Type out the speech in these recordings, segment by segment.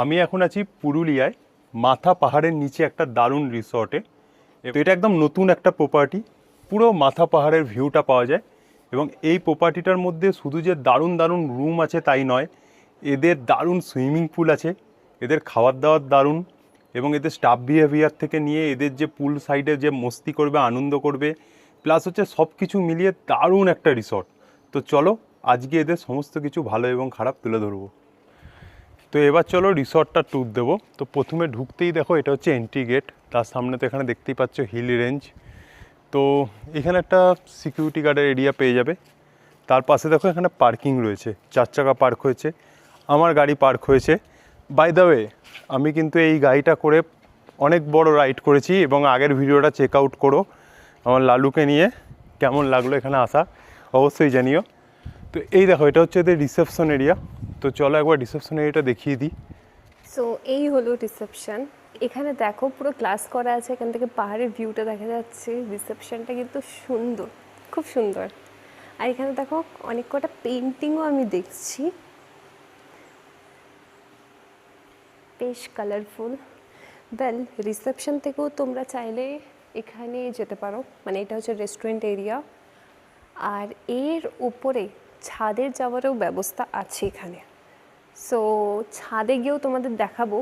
আমি এখন আছি পুরুলিয়ায় মাথা পাহাড়ের নিচে একটা দারুণ রিসর্টে। তো এটা একদম নতুন একটা প্রপার্টি, পুরো মাথা পাহাড়ের ভিউটা পাওয়া যায়। এবং এই প্রপার্টিটার মধ্যে শুধু যে দারুণ দারুণ রুম আছে তাই নয়, এদের দারুণ সুইমিং পুল আছে, এদের খাবার দাবার দারুণ, এবং এদের স্টাফ বিহেভিয়ার থেকে নিয়ে এদের যে পুল সাইডে যে মস্তি করবে, আনন্দ করবে, প্লাস হচ্ছে সব কিছু মিলিয়ে দারুণ একটা রিসর্ট। তো চলো আজকে এদের সমস্ত কিছু ভালো এবং খারাপ তুলে ধরবো। তো এবার চলো রিসর্টটা ট্যুর দেবো। তো প্রথমে ঢুকতেই দেখো এটা হচ্ছে এন্ট্রি গেট, তার সামনে তো এখানে দেখতেই পাচ্ছ হিল রেঞ্জ। তো এখানে একটা সিকিউরিটি গার্ডের এরিয়া পেয়ে যাবে। তার পাশে দেখো এখানে পার্কিং রয়েছে, 4 চাকা পার্ক হয়েছে, আমার গাড়ি পার্ক হয়েছে। বাই দ্য ওয়ে, আমি কিন্তু এই গাড়িটা করে অনেক বড় রাইড করেছি এবং আগের ভিডিওটা চেক আউট করো আমার লালুকে নিয়ে। কেমন লাগলো এখানে আসা অবশ্যই জানিও। তো এই দেখো এটা হচ্ছে এদের রিসেপশন এরিয়া। তো চলো একবার রিসেপশন এরিয়াটা দেখিয়ে দিই। সো এই হলো রিসেপশন। এখানে দেখো পুরো গ্লাস করা আছে, এখান থেকে পাহাড়ের ভিউটা দেখা যাচ্ছে। রিসেপশনটা কিন্তু সুন্দর, খুব সুন্দর। আর এখানে দেখো অনেক কটা পেন্টিংও আমি দেখছি, বেশ কালারফুল। ওয়েল, রিসেপশন থেকেও তোমরা চাইলে এখানে যেতে পারো, মানে এটা হচ্ছে রেস্টুরেন্ট এরিয়া। আর এর উপরে ছাদের যাওয়ারও ব্যবস্থা আছে এখানে। সো ছাদে গিয়েও তোমাদের দেখাবো।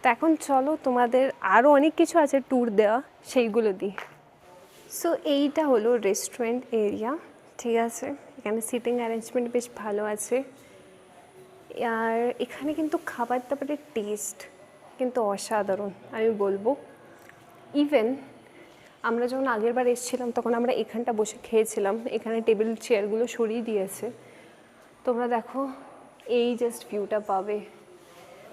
তো এখন চলো, তোমাদের আরও অনেক কিছু আছে ট্যুর দেওয়া, সেইগুলো দিই। সো এইটা হলো রেস্টুরেন্ট এরিয়া, ঠিক আছে। এখানে সিটিং অ্যারেঞ্জমেন্ট বেশ ভালো আছে। আর এখানে কিন্তু খাবার দাবারের টেস্ট কিন্তু অসাধারণ, আমি বলবো। ইভেন আমরা যখন আগের বার এসেছিলাম তখন আমরা এখানটা বসে খেয়েছিলাম, এখানে টেবিল চেয়ারগুলো সরিয়ে দিয়েছে। তোমরা দেখো এই জাস্ট ভিউটা পাবে।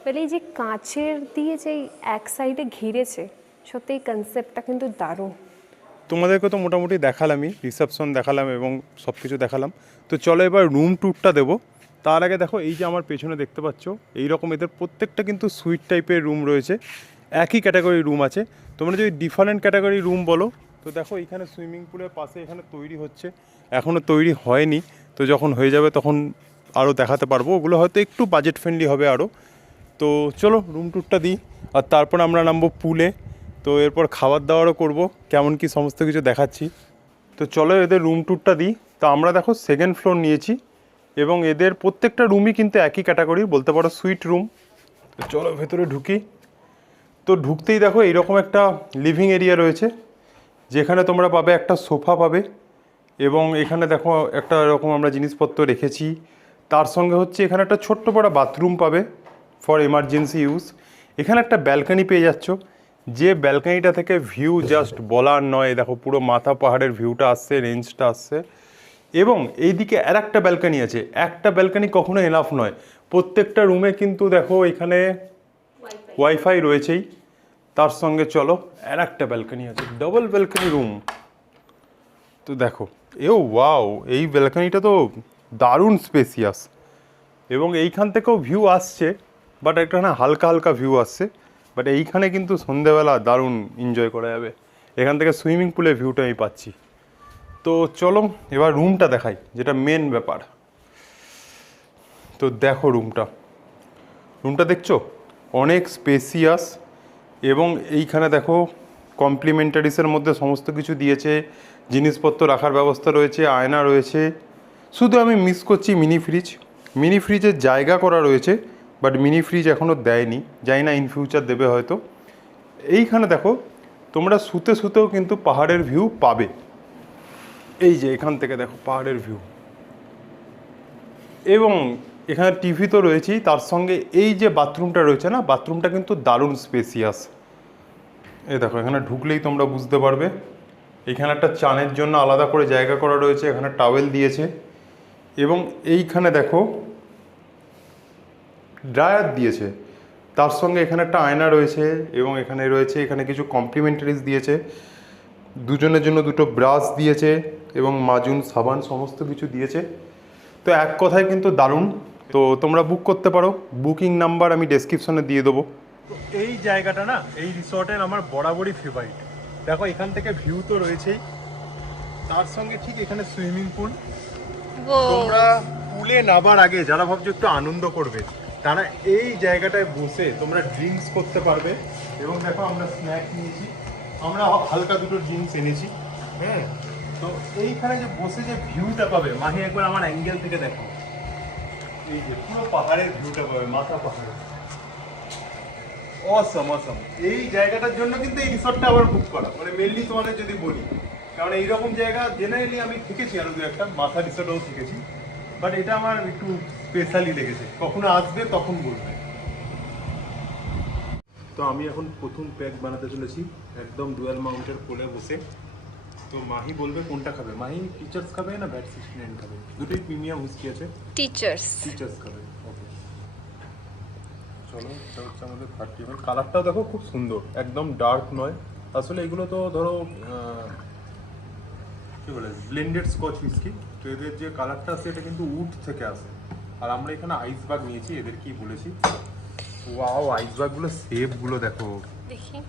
বলে এই যে কাঁচের দিয়ে যে এক সাইডে ঘিরেছে, সত্যি এই কনসেপ্টটা কিন্তু দারুণ। তোমাদেরকে তো মোটামুটি দেখালামই, রিসেপশন দেখালাম এবং সব কিছু দেখালাম। তো চলো এবার রুম ট্যুরটা দেবো। তার আগে দেখো এই যে আমার পেছনে দেখতে পাচ্ছ, এই রকম এদের প্রত্যেকটা কিন্তু সুইট টাইপের রুম রয়েছে, একই ক্যাটাগরি রুম আছে। তোমরা যদি ডিফারেন্ট ক্যাটাগরি রুম বলো, তো দেখো এখানে সুইমিং পুলের পাশে এখানে তৈরি হচ্ছে, এখনও তৈরি হয়নি। তো যখন হয়ে যাবে তখন আরও দেখাতে পারবো, ওগুলো হয়তো একটু বাজেট ফ্রেন্ডলি হবে আরও। তো চলো রুম ট্যুরটা দিই, আর তারপর আমরা নামবো পুলে। তো এরপর খাবার দাবারও করব, কেমন কি সমস্ত কিছু দেখাচ্ছি। তো চলো এদের রুম ট্যুরটা দিই। তো আমরা দেখো সেকেন্ড ফ্লোর নিয়েছি এবং এদের প্রত্যেকটা রুমই কিন্তু একই ক্যাটাগরি, বলতে পারো সুইট রুম। তো চলো ভেতরে ঢুকি। তো ঢুকতেই দেখো এইরকম একটা লিভিং এরিয়া রয়েছে, যেখানে তোমরা পাবে একটা সোফা পাবে, এবং এখানে দেখো একটা এরকম আমরা জিনিসপত্র রেখেছি। তার সঙ্গে হচ্ছে এখানে একটা ছোট্ট বড় বাথরুম পাবে ফর এমার্জেন্সি ইউজ। এখানে একটা ব্যালকানি পেয়ে যাচ্ছ, যে ব্যালকানিটা থেকে ভিউ জাস্ট বলার নয়। দেখো পুরো মাথা পাহাড়ের ভিউটা আসছে, রেঞ্জটা আসছে। এবং এইদিকে আর একটা ব্যালকানি আছে, একটা ব্যালকানি কখনো এনাফ নয়, প্রত্যেকটা রুমে কিন্তু দেখো এখানে ওয়াইফাই রয়েছেই। তার সঙ্গে চলো আর একটা ব্যালকানি আছে, ডবল ব্যালকানি রুম। তো দেখো ওয়াও, এই ব্যালকানিটা তো দারুণ স্পেসিয়াস, এবং এইখান থেকেও ভিউ আসছে, বাট একটা হালকা হালকা ভিউ আসছে। বাট এইখানে কিন্তু সন্ধেবেলা দারুণ এনজয় করা যাবে, এখান থেকে সুইমিং পুলের ভিউটা আমি পাচ্ছি। তো চলো এবার রুমটা দেখাই, যেটা মেন ব্যাপার। তো দেখো রুমটা দেখছো, অনেক স্পেসিয়াস। এবং এইখানে দেখো কমপ্লিমেন্টারিসের মধ্যে সমস্ত কিছু দিয়েছে, জিনিসপত্র রাখার ব্যবস্থা রয়েছে, আয়না রয়েছে। শুধু আমি মিস করছি মিনি ফ্রিজের জায়গা করা রয়েছে, বাট মিনি ফ্রিজ এখনও দেয়নি, জানি না ইন ফিউচার দেবে হয়তো। এইখানে দেখো তোমরা শুতেও কিন্তু পাহাড়ের ভিউ পাবে। এই যে এখান থেকে দেখো পাহাড়ের ভিউ, এবং এখানে টিভি তো রয়েছেই, তার সঙ্গে এই যে বাথরুমটা রয়েছে না, বাথরুমটা কিন্তু দারুণ স্পেসিয়াস। এই দেখো এখানে ঢুকলেই তোমরা বুঝতে পারবে। এখানে একটা চানের জন্য আলাদা করে জায়গা করা রয়েছে, এখানে টাওয়েল দিয়েছে, এবং এইখানে দেখো ড্রায়ার দিয়েছে। তার সঙ্গে এখানে একটা আয়না রয়েছে, এবং এখানে কিছু কমপ্লিমেন্টারিজ দিয়েছে, দুজনের জন্য দুটো ব্রাশ দিয়েছে, এবং মাজুন সাবান সমস্ত কিছু দিয়েছে। তো এক কথায় কিন্তু দারুণ। তো তোমরা বুক করতে পারো, বুকিং নাম্বার আমি ডেসক্রিপশনে দিয়ে দেবো। তো এই জায়গাটা না, এই রিসর্টের আমার বরাবরই ফেভারিট। দেখো এখান থেকে ভিউ তো রয়েছেই, তার সঙ্গে ঠিক এখানে সুইমিং পুল। তোমরা পুলে নামার আগে যারা ভাবছো একটু আনন্দ করবে, তারা এই জায়গাটায় বসে তোমরা ড্রিঙ্কস করতে পারবে। এবং দেখো আমরা স্ন্যাক নিয়েছি, আমরা হালকা দুটো ড্রিঙ্কস এনেছি। হ্যাঁ, তো এইখানে যে বসে যে ভিউটা পাবে, মাহি একবার আমার অ্যাঙ্গেল থেকে দেখো, এই যে পুরো পাহাড়ের ভিউটা পাবে, মাথা পাহাড়ে। অসম অসম। এই জায়গাটার জন্য কিন্তু এই রিসর্টটা আবার বুক করা, মানে মেনলি তোমাদের যদি বলি, কারণ এইরকম জায়গা জেনারেলি আমি থেকেছি আরো দু একটা, মাথা রিসর্টেও থেকেছি, বাট এটা আমার একটু স্পেশালি লেগেছে। কখনো আসবে তখন বলবে। তো আমি এখন প্রথম প্যাক বানাতে চলেছি, একদম ডুয়াল মাউন্টের কোলে বসে। তো মাহি বলবে কোনটা খাবে। মাহি টিচার্স খাবে না ভ্যাট 69 খাবে? দুটোই প্রিমিয়াম হুইস্কি আছে। টিচার্স। টিচার্স খাবে, ওকে। চলো, এটা হচ্ছে আমাদের 30 ml। কালারটাও দেখো খুব সুন্দর, একদম ডার্ক নয়। আসলে এগুলো তো ধরো কি বলে, ব্লেন্ডেড স্কচ হুইস্কি। তো এদের যে কালারটা আছে এটা কিন্তু উড থেকে আসে। আর আমরা এখানে আইসবাগ নিয়েছি, এদের কি বলেছি, ওয়াও আইসবাগগুলো শেপগুলো দেখো। দেখি।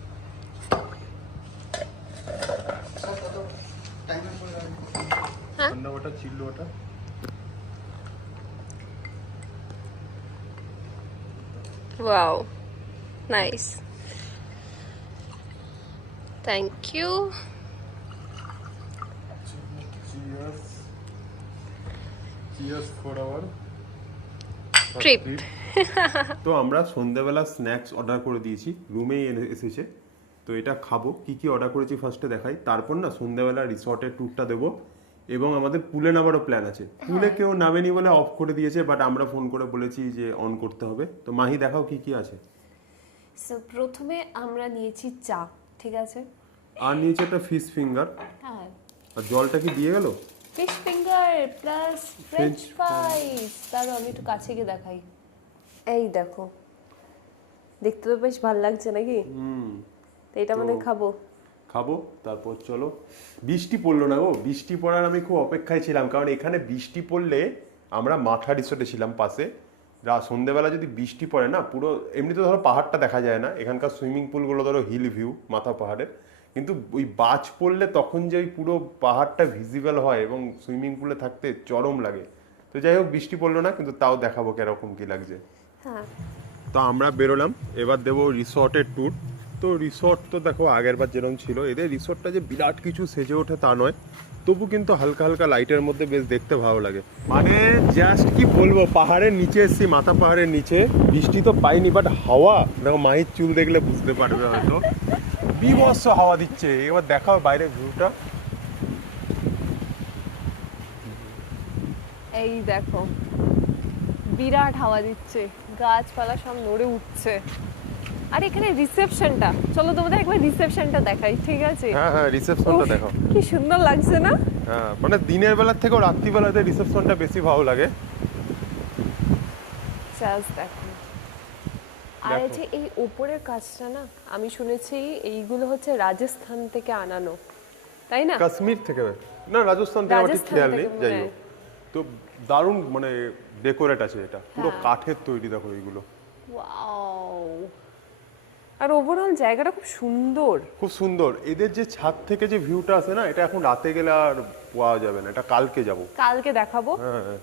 হ্যাঁ, ঠান্ডা water, chilled water. Wow, nice, thank you. Cheers, cheers for our trip. তো আমরা সন্ধ্যাবেলা স্ন্যাক্স অর্ডার করে দিয়েছি, রুমেই এসেছে। তো এটা খাবো, কি কি অর্ডার করেছি ফার্স্টে দেখাই, তারপর না সন্ধ্যাবেলা রিসর্টের ট্যুরটা দেবো। এবং আমাদের পুলে নামারও প্ল্যান আছে। পুলে কেউ নামেনি বলে অফ করে দিয়েছে, বাট আমরা ফোন করে বলেছি যে অন করতে হবে। তো মাহি দেখাও কি কি আছে। সো প্রথমে আমরা নিয়েছি চা, ঠিক আছে। আর নিয়েছে একটা ফিশ ফিঙ্গার। হ্যাঁ, আর জলটা কি দিয়ে গেল? Fish finger plus French French fries. তারও আমি একটু কাছে গিয়ে দেখাই। এই দেখো, দেখতে তো বেশ ভালো লাগছে নাকি? তো এটা আমাদের খাবো। খাবো, তারপর চলো। বৃষ্টি পড়লো না গো, বৃষ্টি পড়ার আমি খুব অপেক্ষায় ছিলাম, কারণ এখানে বৃষ্টি পড়লে, আমরা মাথা রিসোর্টে ছিলাম পাশে, সন্ধ্যেবেলা যদি বৃষ্টি পড়ে না, পুরো এমনিতে ধরো পাহাড়টা দেখা যায় না, এখানকার সুইমিং পুলগুলো ধরো হিল ভিউ মাথা পাহাড়ের, কিন্তু ওই বাজ পড়লে তখন যে ওই পুরো পাহাড়টা ভিজিবল হয় এবং সুইমিং পুলে থাকতে চরম লাগে। তো যাই হোক, বৃষ্টি পড়লো না, কিন্তু তাও দেখাবো কিরকম কি লাগছে। হ্যাঁ, তো আমরা বেরোলাম, এবার দেবো রিসর্টের ট্যুর। তো রিসর্ট তো দেখো আগের বার যেরকম ছিল, এদের রিসর্টটা যে বিরাট কিছু সেজে ওঠে তা নয়, তবু কিন্তু হালকা হালকা লাইটের মধ্যে বেশ দেখতে ভালো লাগে। মানে জাস্ট কি বলবো, পাহাড়ের নিচে এসেছি, মাথা পাহাড়ের নিচে, বৃষ্টি তো পাইনি, বাট হাওয়া দেখো, মাহির চুল দেখলে বুঝতে পারবে হয়তো, বিভৎস হাওয়া দিচ্ছে। এবার দেখাও বাইরের ভিউটা। এই দেখো, বিরাট হাওয়া দিচ্ছে, গাছপালা সব নড়ে উঠছে। আর এখানে রিসেপশনটা, চলো তোমাদের একবার রিসেপশনটা দেখাই, ঠিক আছে? হ্যাঁ হ্যাঁ, রিসেপশনটা উফ, দেখো। কি সুন্দর লাগছে না? হ্যাঁ, মানে দিনের বেলার থেকেও রাত্রিবেলাতে রিসেপশনটা বেশি ভালো লাগে। জাস্ট দেখো। আর এই যে এই উপরের কাজটা না, আমি শুনেছি এইগুলো হচ্ছে রাজস্থান থেকে আনানো, তাই না? কাশ্মীর থেকে না, রাজস্থান থেকে আমার ঠিক রাজস্থান খেয়াল থেকে নেই, মনে যাই হয়। হোক। তো দারুণ মানে ডেকোরেট আছে, এটা পুরো হ্যাঁ। কাঠের তৈরি, দেখো এইগুলো ওয়াও। আর ওভারঅল জায়গাটা খুব সুন্দর। খুব সুন্দর। এদের যে ছাদ থেকে যে ভিউটা আছে না, এটা এখন রাতে গেলে আর পাওয়া যাবে না, এটা কালকে যাব। কালকে দেখাবো। হ্যাঁ হ্যাঁ।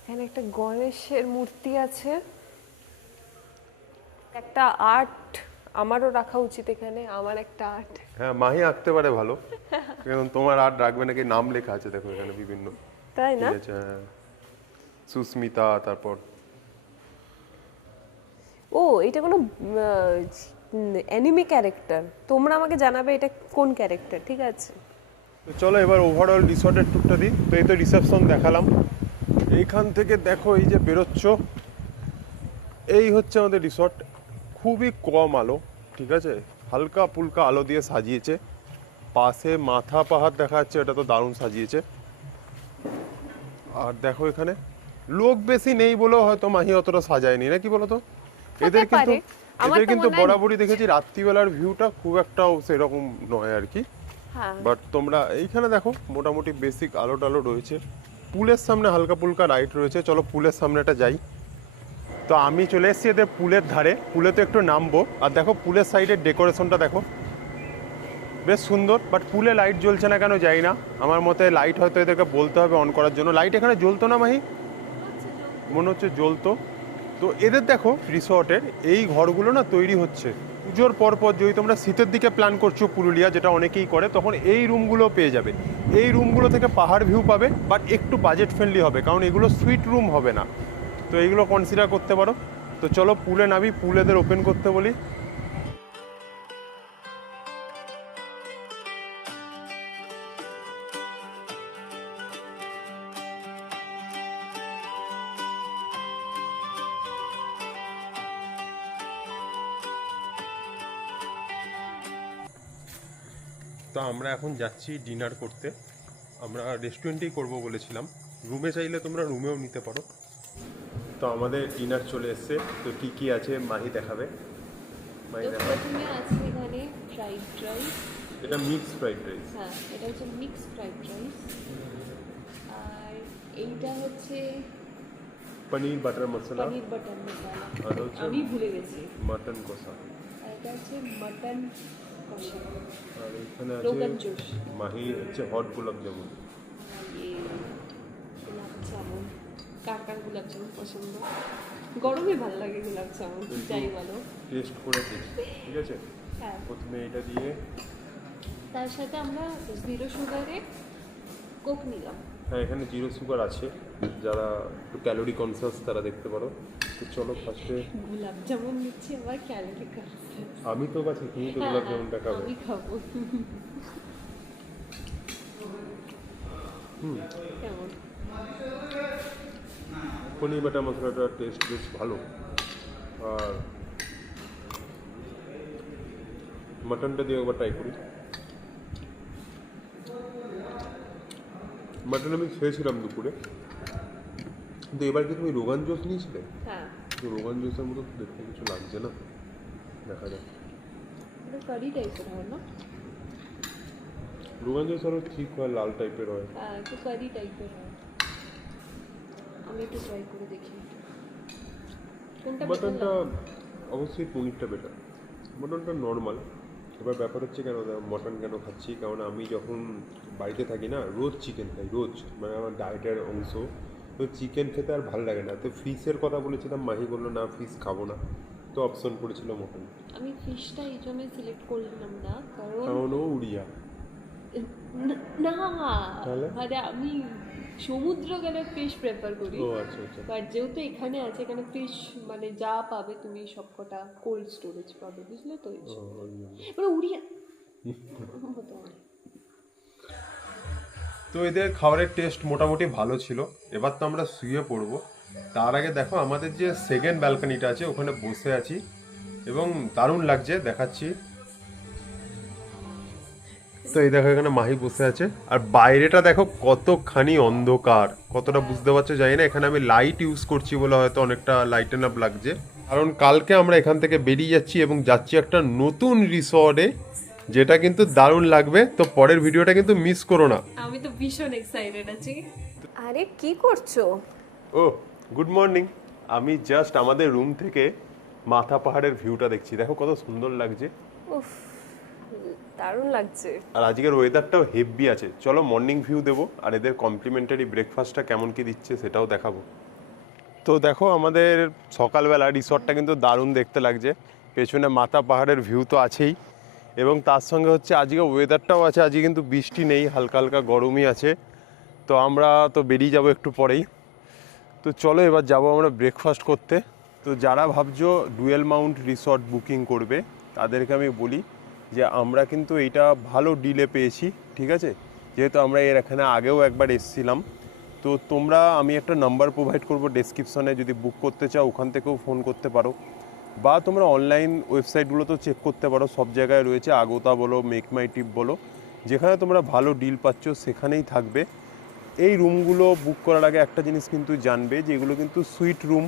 এখানে একটা গণেশের মূর্তি আছে, একটা আর্ট আমারও রাখা উচিত এখানে, আমার একটা আর্ট। হ্যাঁ, মাহি আঁকতে পারে ভালো, কারণ তোমার আর রাখবে নাকি, নাম লেখা আছে দেখো এখানে বিভিন্ন। তাই না? ঠিক আছে, হ্যাঁ। সুস্মিতা, তারপর ও, এটা কোনো অ্যানিমে ক্যারেক্টার। তোমরা আমাকে জানাবে এটা কোন ক্যারেক্টার, ঠিক আছে? তো চলো এবার ওভারঅল রিসর্টের ট্যুরটা দিই। তো এই তো রিসেপশন দেখালাম, এইখান থেকে দেখো এই যে বেরোচ্ছ, এই হচ্ছে আমাদের রিসর্ট। খুবই কম আলো, ঠিক আছে, হালকা ফুলকা আলো দিয়ে সাজিয়েছে। পাশে মাথা পাহাড় দেখা যাচ্ছে, এটা তো দারুণ সাজিয়েছে। আর দেখো এখানে লোক বেশি নেই বলেও হয়তো মাহি অতটা সাজায়নি, নাকি বলো তো? এদের কিন্তু পারে। আমার এদের তো কিন্তু মনে হয়- বরাবরই দেখেছি রাত্রিবেলার ভিউটা খুব একটাও সেরকম নয় আর কি। হ্যাঁ, বাট তোমরা এইখানে দেখো মোটামুটি বেসিক আলো টালো রয়েছে। পুলের সামনে হালকা ফুলকা লাইট রয়েছে, চলো পুলের সামনেটা যাই। তো আমি চলে এসেছি এদের পুলের ধারে, পুলে তো একটু নামবো। আর দেখো পুলের সাইডের ডেকোরেশনটা দেখো, বেশ সুন্দর। বাট পুলে লাইট জ্বলছে না কেন জানি না, আমার মতে লাইট হয়তো এদেরকে বলতে হবে অন করার জন্য। লাইট এখানে জ্বলতো না মাহি, মনে হচ্ছে জ্বলতো। তো এদের দেখো রিসর্টের এই ঘরগুলো না তৈরি হচ্ছে পুজোর পরপর। যদি তোমরা শীতের দিকে প্ল্যান করছো পুরুলিয়া, যেটা অনেকেই করে, তখন এই রুমগুলো পেয়ে যাবে। এই রুমগুলো থেকে পাহাড় ভিউ পাবে, বাট একটু বাজেট ফ্রেন্ডলি হবে, কারণ এগুলো সুইট রুম হবে না। তো এইগুলো কনসিডার করতে পারো। তো চলো পুলে নামি, পুল এদের ওপেন করতে বলি। তো আমরা এখন যাচ্ছি ডিনার করতে। আমরা রেস্টুরেন্টেই করব বলেছিলাম, রুমে চাইলে তোমরা রুমেও নিতে পারো। তো আমাদের ডিনার চলে এসছে। তো কী কী আছে মাহি দেখাবে। মাহি তো দেখাবে। প্রথমে আছে এখানে ফ্রাইড রাইস। এটা মিক্স ফ্রাইড রাইস। হ্যাঁ, এটা হচ্ছে মিক্সড ফ্রাইড রাইস। আর এইটা হচ্ছে পনির বাটার মশলা। পনির বাটার মশলা। আর হচ্ছে আমি ভুলে গেছি। মাটন কষা। আর এটা হচ্ছে মাটন কষা। আর এখানে রোগান আছে জোশ। মাহি হচ্ছে হট গোলাপ জামুন। ইয়ে গোলাপ জামুন। কার কার গোলাপ জামুন পছন্দ? গরমে ভালো লাগে গোলাপ জামুন, যাই বলো। টেস্ট করে দেখি, ঠিক আছে। হ্যাঁ, প্রথমে এটা দিয়ে, তার সাথে আমরা 0 সুগারে কোক নিলাম। হ্যাঁ এখানে 0 সুগার আছে, যারা একটু ক্যালোরি কনসিয়াস তারা দেখতে পারো। তো চলো ফার্স্টে। গোলাপ জামুন নিচ্ছি আবার ক্যালোরি কনসিয়াস। আমি তো বাছি, তুমি তো গোলাপ জামুনটা খাবে। আমি খাবো। কেমন? পনির বাটার মশলাটার টেস্ট বেশ ভালো। আর মাটনটা দিয়ে একবার ট্রাই করি। মাটন আমি খেয়েছিলাম দুপুরে, কিন্তু এবার কি তুমি রোগান জোশ নিয়েছিলে? হ্যাঁ, তো রোগান জোশের মতো তো দেখতে কিছু লাগছে না, দেখা যাক। এটা কারি টাইপের হয় না? রোগান জোশ আরও ঠিক হয়, লাল টাইপের হয়। হ্যাঁ, একটু কারি টাইপের হয়। আমি একটু ট্রাই করে দেখি কোনটা better মাটনটা লাগে। অবশ্যই পনিরটা বেটার, মটনটা নর্মাল। এবার ব্যাপার হচ্ছে কেন মটন কেন খাচ্ছি, কারণ আমি যখন বাড়িতে থাকি না, রোজ চিকেন খাই, রোজ, মানে আমার ডায়েটের অংশ। তো চিকেন খেতে আর ভালো লাগে না। তো ফিশের কথা বলেছিলাম, মাহি বললো না ফিশ খাবো না, তো অপশন পড়েছিল মটন। আমি ফিশটা এই জন্য সিলেক্ট করলাম না, কারণ কারণ ও উড়িয়া। না, তাহলে? মানে আমি সমুদ্র গেলে ফিশ প্রেফার করি। ও আচ্ছা আচ্ছা। বাট যেহেতু এখানে আছে, এখানে ফিশ মানে যা পাবে তুমি সবকটা কোল্ড স্টোরেজ পাবে, বুঝলে তো? এই জন্য। ওই জন্য। মানে উড়িয়া হতে হয়। তো এদের খাবারের টেস্ট মোটামুটি ভালো ছিল। এবার তো আমরা শুয়ে পড়বো। তার আগে দেখো আমাদের যে সেকেন্ড ব্যালকনিটা আছে, ওখানে বসে আছি এবং দারুণ লাগছে, দেখাচ্ছি। তো এই দেখো এখানে মাহি বসে আছে, আর বাইরেটা দেখো কতখানি অন্ধকার, কতটা বুঝতে পারছো জানি না। এখানে আমি লাইট ইউজ করছি বলে হয়তো অনেকটা লাইটেন আপ লাগছে, কারণ কালকে আমরা এখান থেকে বেরিয়ে যাচ্ছি এবং যাচ্ছি একটা নতুন রিসর্টে, যেটা কিন্তু দারুণ লাগবে। তো পরের ভিডিওটা কিন্তু মিস করো না। আমি তো ভীষণ এক্সাইটেড আছি। আরে কি করছো? ও গুড মর্নিং। আমি জাস্ট আমাদের রুম থেকে মাথা পাহাড়ের ভিউটা দেখছি, দেখো কত সুন্দর লাগছে। উফ, দারুণ লাগছে। আর আজকের ওয়েদারটাও হেভি আছে। চলো মর্নিং ভিউ দেবো, আর এদের কমপ্লিমেন্টারি ব্রেকফাস্টটা কেমন কি দিচ্ছে সেটাও দেখাবো। তো দেখো আমাদের সকালবেলা রিসর্টটা কিন্তু দারুণ দেখতে লাগছে। পেছনে মাথা পাহাড়ের ভিউ তো আছেই, এবং তার সঙ্গে হচ্ছে আজকে ওয়েদারটাও আছে। আজকে কিন্তু বৃষ্টি নেই, হালকা হালকা গরমই আছে। তো আমরা তো বেরিয়ে যাব একটু পরেই। তো চলো এবার যাব আমরা ব্রেকফাস্ট করতে। তো যারা ভাবছো ডুয়েল মাউন্ট রিসর্ট বুকিং করবে, তাদেরকে আমি বলি যে আমরা কিন্তু এইটা ভালো ডিলে পেয়েছি, ঠিক আছে। যেহেতু আমরা এর এখানে আগেও একবার এসেছিলাম। তো তোমরা, আমি একটা নাম্বার প্রোভাইড করব ডেসক্রিপশনে, যদি বুক করতে চাও ওখান থেকেও ফোন করতে পারো, বা তোমরা অনলাইন ওয়েবসাইটগুলোতেও চেক করতে পারো, সব জায়গায় রয়েছে, আগোতা বলো, মেক মাই ট্রিপ বলো, যেখানে তোমরা ভালো ডিল পাচ্ছ সেখানেই থাকবে। এই রুমগুলো বুক করার আগে একটা জিনিস কিন্তু জানবে যে এগুলো কিন্তু সুইট রুম,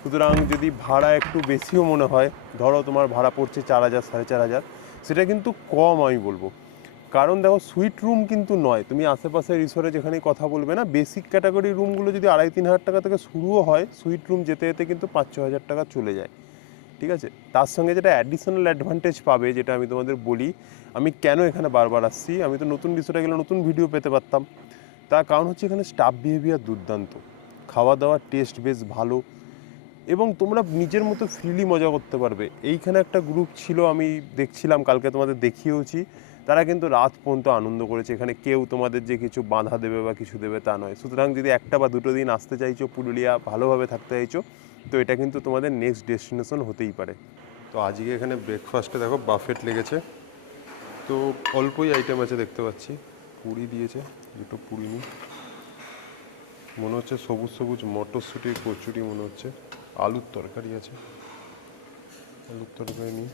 সুতরাং যদি ভাড়া একটু বেশিও মনে হয়, ধরো তোমার ভাড়া পড়ছে 4,000 4,500, সেটা কিন্তু কম আমি বলবো। কারণ দেখো সুইট রুম কিন্তু নয়, তুমি আশেপাশে রিসোর্টে যেখানেই কথা বলবে না, বেসিক ক্যাটাগরি রুমগুলো যদি 2,500 3,000 টাকা থেকে শুরুও হয়, সুইট রুম যেতে যেতে কিন্তু 5-6 হাজার টাকা চলে যায়, ঠিক আছে। তার সঙ্গে যেটা অ্যাডিশনাল অ্যাডভান্টেজ পাবে, যেটা আমি তোমাদের বলি, আমি কেন এখানে বারবার আসছি, আমি তো নতুন রিসোর্টে গেলে নতুন ভিডিও পেতে পারতাম। তার কারণ হচ্ছে এখানে স্টাফ বিহেভিয়ার দুর্দান্ত, খাওয়া দাওয়ার টেস্ট বেশ ভালো, এবং তোমরা নিজের মতো ফ্রিলি মজা করতে পারবে। এইখানে একটা গ্রুপ ছিল, আমি দেখছিলাম, কালকে তোমাদের দেখিয়েওছি, তারা কিন্তু রাত পর্যন্ত আনন্দ করেছে। এখানে কেউ তোমাদের যে কিছু বাধা দেবে বা কিছু দেবে তা নয়। সুতরাং যদি একটা বা দুটো দিন আসতে চাইছো, পুরুলিয়া ভালোভাবে থাকতে চাইছো, তো এটা কিন্তু তোমাদের নেক্সট ডেস্টিনেশন হতেই পারে। তো আজকে এখানে ব্রেকফাস্টে দেখো বাফেট লেগেছে, তো অল্পই আইটেম আছে দেখতে পাচ্ছি। পুরি দিয়েছে, দুটো পুরি নিই, মনে হচ্ছে সবুজ সবুজ মটরশুঁটির কচুরি মনে হচ্ছে, আলুর তরকারি আছে, আলুর তরকারি নিই।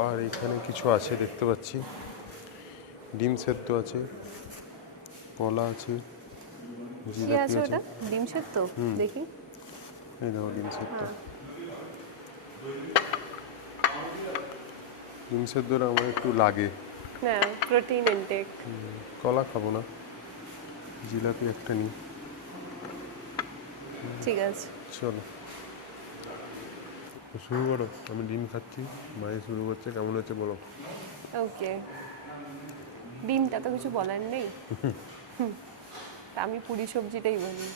আর এখানে কিছু আছে দেখতে পাচ্ছি, ডিম সেদ্ধ আছে, কলা আছে, কি জিলাপি আছে আছে। ওটা? ডিম সেদ্ধ? দেখি। এই দেখো ডিম সেদ্ধ। ডিম সেদ্ধটা আমার একটু লাগে, না, প্রোটিন ইনটেক। কলা খাবো না, জিলাপি একটা নিই। ঠিক আছে। চলো শুরু করো, আমি ডিম খাচ্ছি, মায়ে শুরু করছে, কেমন হচ্ছে বলো। ওকে, ডিমটা তো কিছু বলার নেই। তা আমি পুরি সবজিটাই বলি।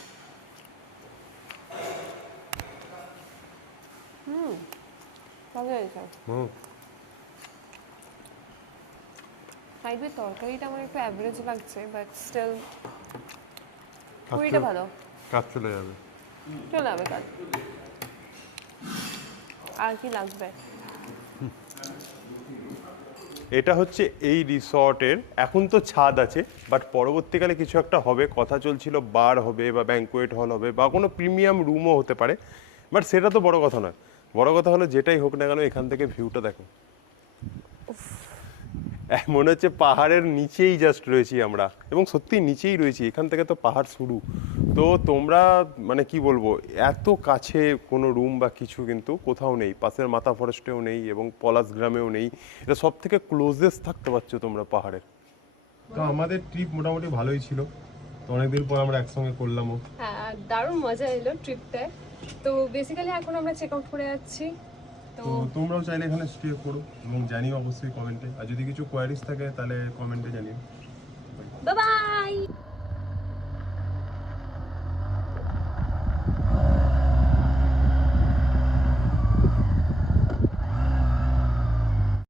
ভালো হয়েছে। হুম, ফাইভের তরকারিটা আমার একটু অ্যাভারেজ লাগছে, বাট স্টিল পুরিটা ভালো। কাজ চলে যাবে। চলে যাবে কাজ। আর কি লাগবে? এটা হচ্ছে এই রিসর্টের, এখন তো ছাদ আছে, বাট পরবর্তীকালে কিছু একটা হবে, কথা চলছিল বার হবে বা ব্যাঙ্কোয়েট হল হবে বা কোনো প্রিমিয়াম রুমও হতে পারে, বাট সেটা তো বড় কথা নয়। বড় কথা হলো যেটাই হোক না কেন, এখান থেকে ভিউটা দেখো, মনে হচ্ছে পাহাড়ের নিচেই জাস্ট রয়েছি আমরা, এবং সত্যি নিচেই রয়েছি, এখান থেকে তো পাহাড় শুরু। তো তোমরা মানে কি বলবো, এত কাছে কোনো রুম বা কিছু কিন্তু কোথাও নেই, পাশের মাথা ফরেস্টেও নেই এবং পলাশ গ্রামেও নেই, এটা সব থেকে ক্লোজেস্ট থাকতে পারছো তোমরা পাহাড়ের। তো আমাদের ট্রিপ মোটামুটি ভালোই ছিল, তো অনেকদিন পর আমরা একসঙ্গে করলামও। হ্যাঁ, দারুণ মজা এলো ট্রিপটায়। তো বেসিক্যালি এখন আমরা চেক আউট করে যাচ্ছি। তো তো তোমরাও চাইলে এখানে স্টে করো এবং জানিও অবশ্যই কমেন্টে, আর যদি কিছু কোয়ারিজ থাকে তাহলে কমেন্টে জানিও। Bye bye.